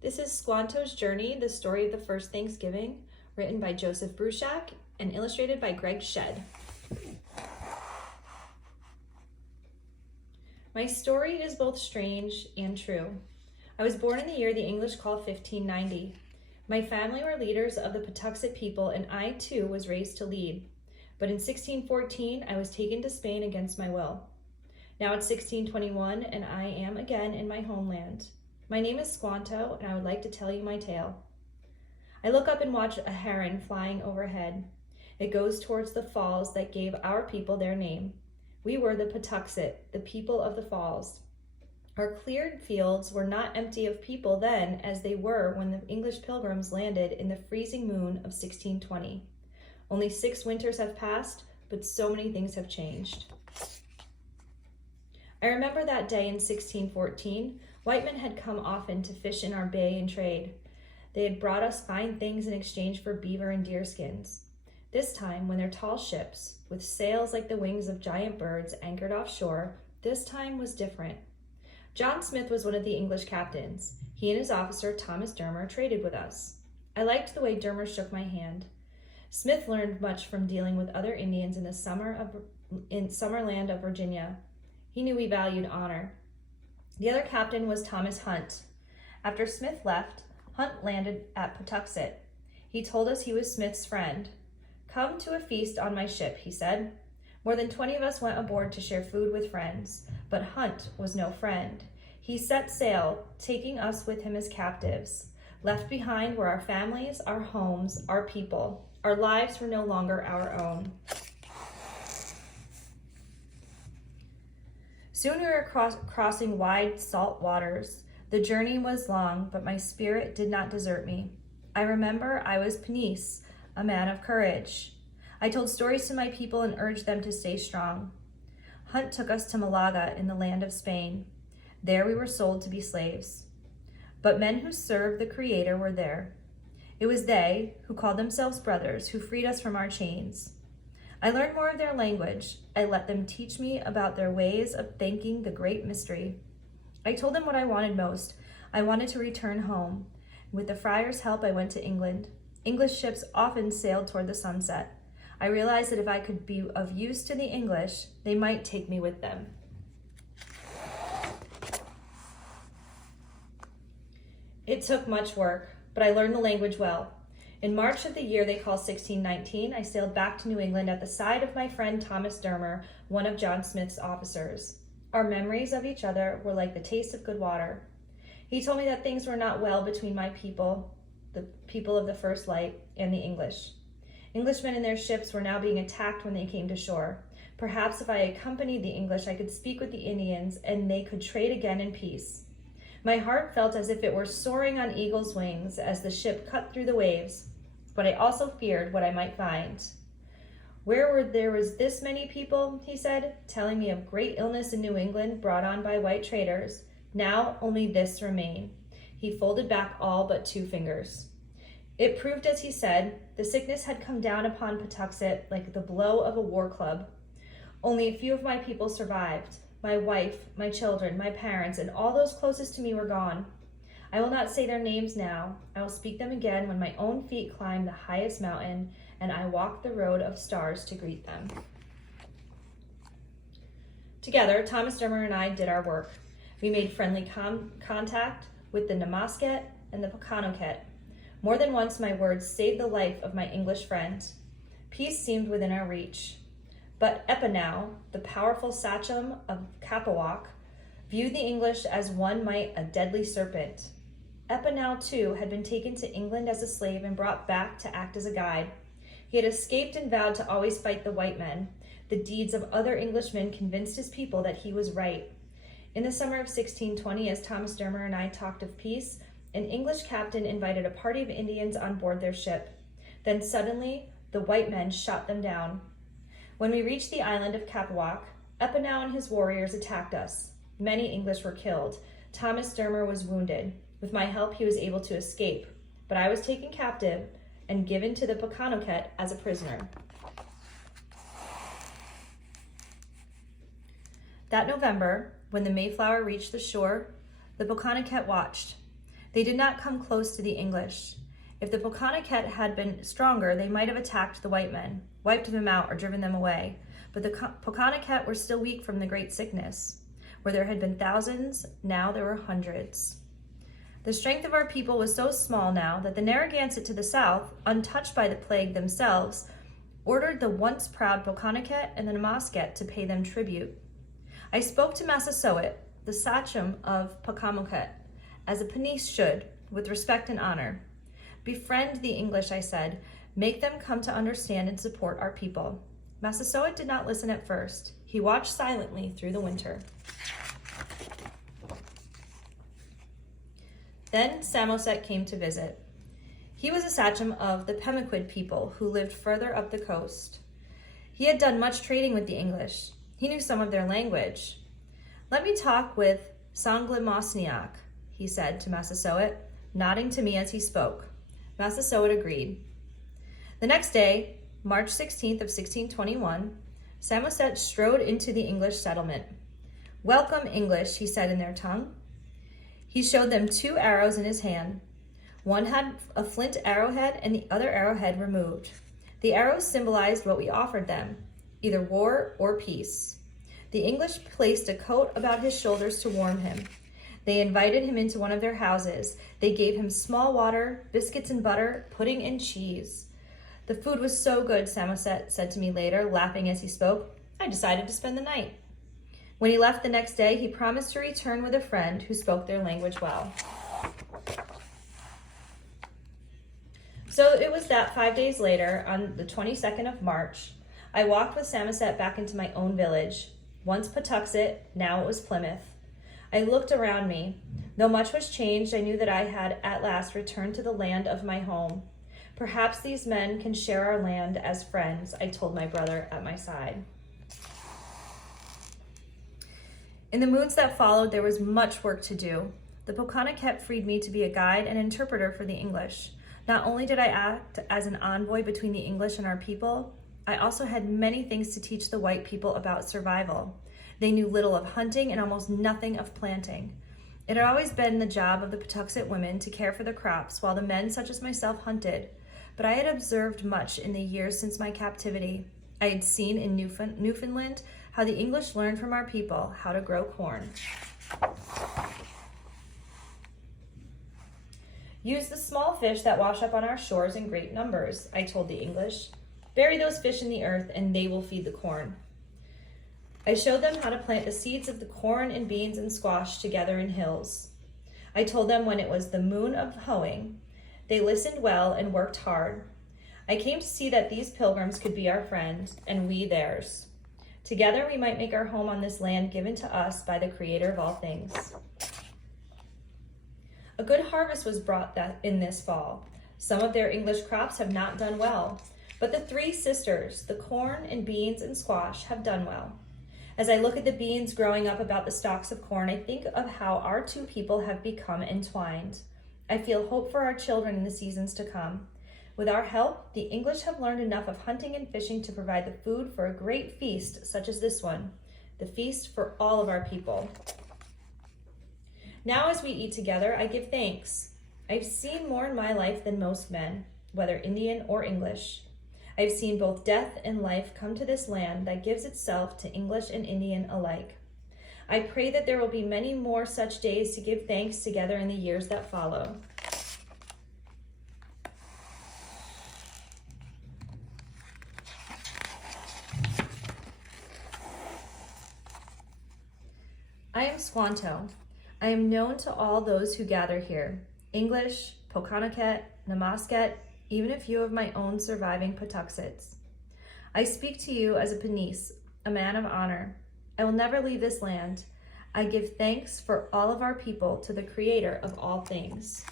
This is Squanto's Journey, the story of the first Thanksgiving, written by Joseph Bruchac and illustrated by Greg Shed. My story is both strange and true. I was born in the year the English call 1590. My family were leaders of the Patuxet people, and I too was raised to lead. But in 1614, I was taken to Spain against my will. Now it's 1621, and I am again in my homeland. My name is Squanto, and I would like to tell you my tale. I look up and watch a heron flying overhead. It goes towards the falls that gave our people their name. We were the Patuxet, the people of the falls. Our cleared fields were not empty of people then as they were when the English pilgrims landed in the freezing moon of 1620. Only 6 winters have passed, but so many things have changed. I remember that day in 1614, white men had come often to fish in our bay and trade. They had brought us fine things in exchange for beaver and deer skins. This time, when their tall ships, with sails like the wings of giant birds, anchored offshore, this time was different. John Smith was one of the English captains. He and his officer, Thomas Dermer, traded with us. I liked the way Dermer shook my hand. Smith learned much from dealing with other Indians in the summerland of Virginia. He knew we valued honor. The other captain was Thomas Hunt. After Smith left, Hunt landed at Patuxet. He told us he was Smith's friend. "Come to a feast on my ship," he said. More than 20 of us went aboard to share food with friends, but Hunt was no friend. He set sail, taking us with him as captives. Left behind were our families, our homes, our people. Our lives were no longer our own. Soon we were crossing wide, salt waters. The journey was long, but my spirit did not desert me. I remember I was Penice, a man of courage. I told stories to my people and urged them to stay strong. Hunt took us to Malaga in the land of Spain. There we were sold to be slaves. But men who served the Creator were there. It was they, who called themselves brothers, who freed us from our chains. I learned more of their language. I let them teach me about their ways of thanking the great mystery. I told them what I wanted most. I wanted to return home. With the friar's help, I went to England. English ships often sailed toward the sunset. I realized that if I could be of use to the English, they might take me with them. It took much work, but I learned the language well. In March of the year they call 1619, I sailed back to New England at the side of my friend Thomas Dermer, one of John Smith's officers. Our memories of each other were like the taste of good water. He told me that things were not well between my people, the people of the First Light, and the English. Englishmen in their ships were now being attacked when they came to shore. Perhaps if I accompanied the English, I could speak with the Indians and they could trade again in peace. My heart felt as if it were soaring on eagle's wings as the ship cut through the waves, but I also feared what I might find. There was this many people, he said, telling me of great illness in New England brought on by white traders. Now only this remained. He folded back all but 2 fingers. It proved as he said, the sickness had come down upon Patuxet like the blow of a war club. Only a few of my people survived. My wife, my children, my parents, and all those closest to me were gone. I will not say their names now. I will speak them again when my own feet climb the highest mountain and I walk the road of stars to greet them. Together, Thomas Dermer and I did our work. We made friendly contact with the Namasket and the Pocanoket. More than once, my words saved the life of my English friend. Peace seemed within our reach. But Epinow, the powerful sachem of Capewalk, viewed the English as one might a deadly serpent. Epinow, too, had been taken to England as a slave and brought back to act as a guide. He had escaped and vowed to always fight the white men. The deeds of other Englishmen convinced his people that he was right. In the summer of 1620, as Thomas Dermer and I talked of peace, an English captain invited a party of Indians on board their ship. Then suddenly, the white men shot them down. When we reached the island of Capewalk, Epinow and his warriors attacked us. Many English were killed. Thomas Dermer was wounded. With my help, he was able to escape, but I was taken captive and given to the Pocanoket as a prisoner. That November, when the Mayflower reached the shore, the Pocanoket watched. They did not come close to the English. If the Pokanoket had been stronger, they might have attacked the white men, wiped them out, or driven them away. But the Pokanoket were still weak from the great sickness. Where there had been thousands, now there were hundreds. The strength of our people was so small now that the Narragansett to the south, untouched by the plague themselves, ordered the once proud Pokanoket and the Namasket to pay them tribute. I spoke to Massasoit, the sachem of Pokanoket, as a Panisse should, with respect and honor. Befriend the English, I said. Make them come to understand and support our people. Massasoit did not listen at first. He watched silently through the winter. Then Samoset came to visit. He was a sachem of the Pemaquid people who lived further up the coast. He had done much trading with the English. He knew some of their language. Let me talk with Sanglimosniak, he said to Massasoit, nodding to me as he spoke. Massasoit agreed. The next day, March 16th of 1621, Samoset strode into the English settlement. Welcome, English, he said in their tongue. He showed them 2 arrows in his hand. One had a flint arrowhead and the other arrowhead removed. The arrows symbolized what we offered them, either war or peace. The English placed a coat about his shoulders to warm him. They invited him into one of their houses. They gave him small water, biscuits and butter, pudding and cheese. The food was so good, Samoset said to me later, laughing as he spoke, I decided to spend the night. When he left the next day, he promised to return with a friend who spoke their language well. So it was that 5 days later, on the 22nd of March, I walked with Samoset back into my own village. Once Patuxet, now it was Plymouth. I looked around me. Though much was changed, I knew that I had at last returned to the land of my home. Perhaps these men can share our land as friends, I told my brother at my side. In the moons that followed, there was much work to do. The Pokanoket freed me to be a guide and interpreter for the English. Not only did I act as an envoy between the English and our people, I also had many things to teach the white people about survival. They knew little of hunting and almost nothing of planting. It had always been the job of the Patuxet women to care for the crops, while the men such as myself hunted. But I had observed much in the years since my captivity. I had seen in Newfoundland how the English learned from our people how to grow corn. Use the small fish that wash up on our shores in great numbers, I told the English. Bury those fish in the earth and they will feed the corn. I showed them how to plant the seeds of the corn and beans and squash together in hills. I told them when it was the moon of hoeing. They listened well and worked hard. I came to see that these pilgrims could be our friends and we theirs. Together we might make our home on this land given to us by the Creator of all things. A good harvest was brought in this fall. Some of their English crops have not done well, but the 3 sisters, the corn and beans and squash, have done well. As I look at the beans growing up about the stalks of corn, I think of how our 2 people have become entwined. I feel hope for our children in the seasons to come. With our help, the English have learned enough of hunting and fishing to provide the food for a great feast such as this one, the feast for all of our people. Now as we eat together, I give thanks. I've seen more in my life than most men, whether Indian or English. I've seen both death and life come to this land that gives itself to English and Indian alike. I pray that there will be many more such days to give thanks together in the years that follow. I am Squanto. I am known to all those who gather here, English, Pokanoket, Namasket, even a few of my own surviving Patuxets. I speak to you as a Panisse, a man of honor. I will never leave this land. I give thanks for all of our people to the Creator of all things.